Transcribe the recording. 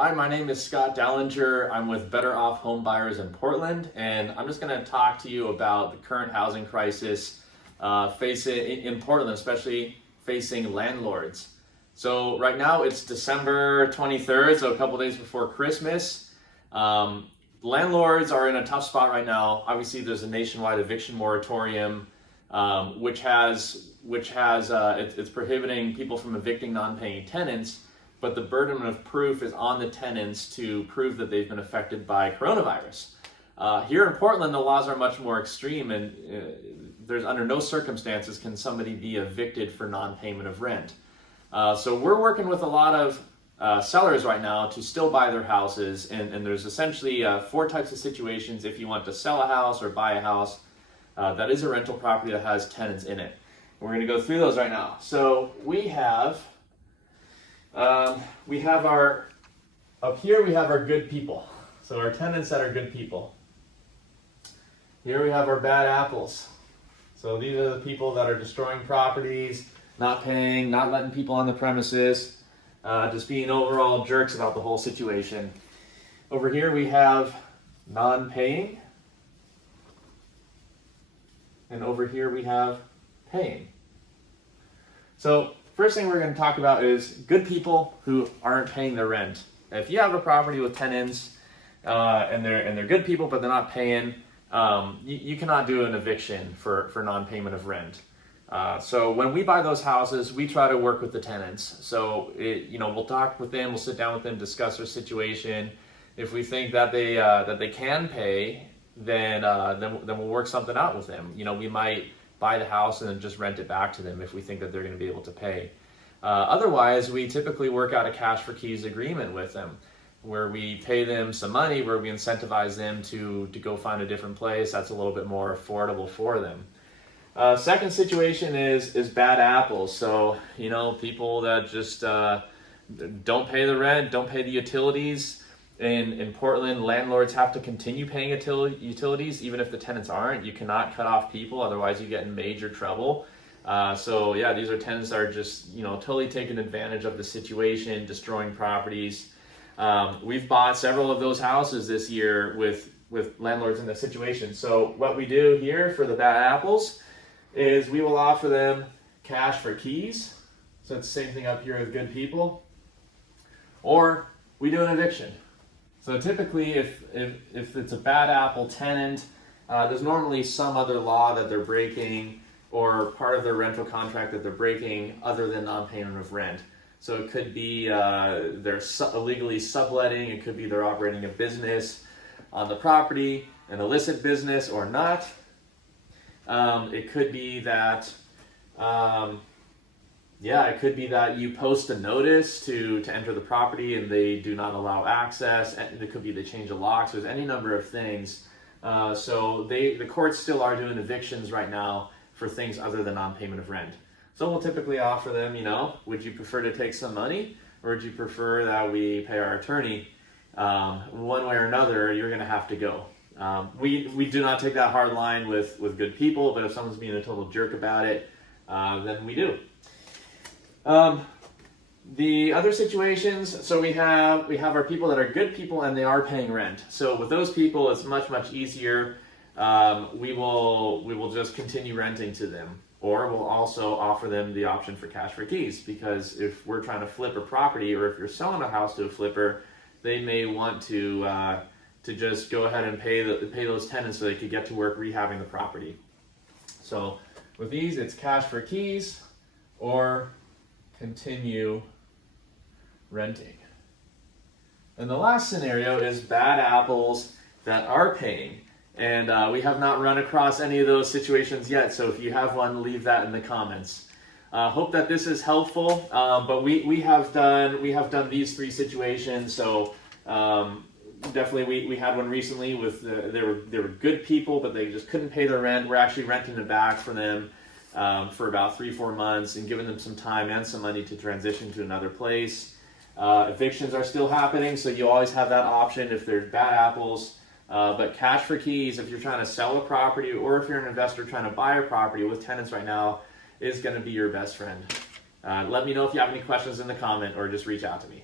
Hi, my name is Scott Dallinger. I'm with Better Off Home Buyers in Portland, and I'm just going to talk to you about the current housing crisis facing in Portland, especially facing landlords. So right now it's December 23rd, so a couple days before Christmas. Landlords are in a tough spot right now. Obviously, there's a nationwide eviction moratorium, which it's prohibiting people from evicting non-paying tenants. But the burden of proof is on the tenants to prove that they've been affected by coronavirus. Here in Portland, the laws are much more extreme, and there's under no circumstances can somebody be evicted for non-payment of rent. So we're working with a lot of sellers right now to still buy their houses, and there's essentially 4 types of situations if you want to sell a house or buy a house that is a rental property that has tenants in it. We're going to go through those right now. So we have our good people. So our tenants that are good people. Here we have our bad apples. So these are the people that are destroying properties, not paying, not letting people on the premises, just being overall jerks about the whole situation. Over here we have non-paying. And over here we have paying. So first thing we're going to talk about is good people who aren't paying their rent. If you have a property with tenants and they're good people but they're not paying, you cannot do an eviction for non-payment of rent. So when we buy those houses, we try to work with the tenants. So we'll talk with them, we'll sit down with them, discuss their situation. If we think that they can pay, then we'll work something out with them. We might buy the house and then just rent it back to them if we think that they're going to be able to pay. Otherwise, we typically work out a cash for keys agreement with them, where we pay them some money, where we incentivize them to go find a different place that's a little bit more affordable for them. Second situation is bad apples. So, people that just don't pay the rent, don't pay the utilities. In Portland, landlords have to continue paying utilities even if the tenants aren't. You cannot cut off people, otherwise you get in major trouble. These are tenants that are just totally taking advantage of the situation, destroying properties. We've bought several of those houses this year with landlords in this situation. So what we do here for the bad apples is we will offer them cash for keys. So it's the same thing up here with good people. Or we do an eviction. So typically, if it's a bad apple tenant, there's normally some other law that they're breaking or part of their rental contract that they're breaking other than non-payment of rent. So it could be they're illegally subletting, it could be they're operating a business on the property, an illicit business or not. It could be that it could be that you post a notice to enter the property and they do not allow access. It could be they change the locks. There's any number of things. So the courts still are doing evictions right now for things other than non-payment of rent. So we'll typically offer them, would you prefer to take some money, or would you prefer that we pay our attorney? One way or another, you're going to have to go. We do not take that hard line with good people, but if someone's being a total jerk about it, then we do. The other situations, so we have our people that are good people and they are paying rent. So with those people, it's much easier. We will just continue renting to them, or we'll also offer them the option for cash for keys, because if we're trying to flip a property, or if you're selling a house to a flipper, they may want to just go ahead and pay those tenants so they could get to work rehabbing the property. So with these, it's cash for keys or continue renting. And the last scenario is bad apples that are paying. And we have not run across any of those situations yet, so if you have one, leave that in the comments. Hope that this is helpful, but we have done these 3 situations. So definitely we had one recently with they were good people, but they just couldn't pay their rent. We're actually renting it back for them for about 3-4 months and giving them some time and some money to transition to another place. Evictions are still happening, so you always have that option if there's bad apples. But cash for keys, if you're trying to sell a property or if you're an investor trying to buy a property with tenants right now, is going to be your best friend. Let me know if you have any questions in the comment or just reach out to me.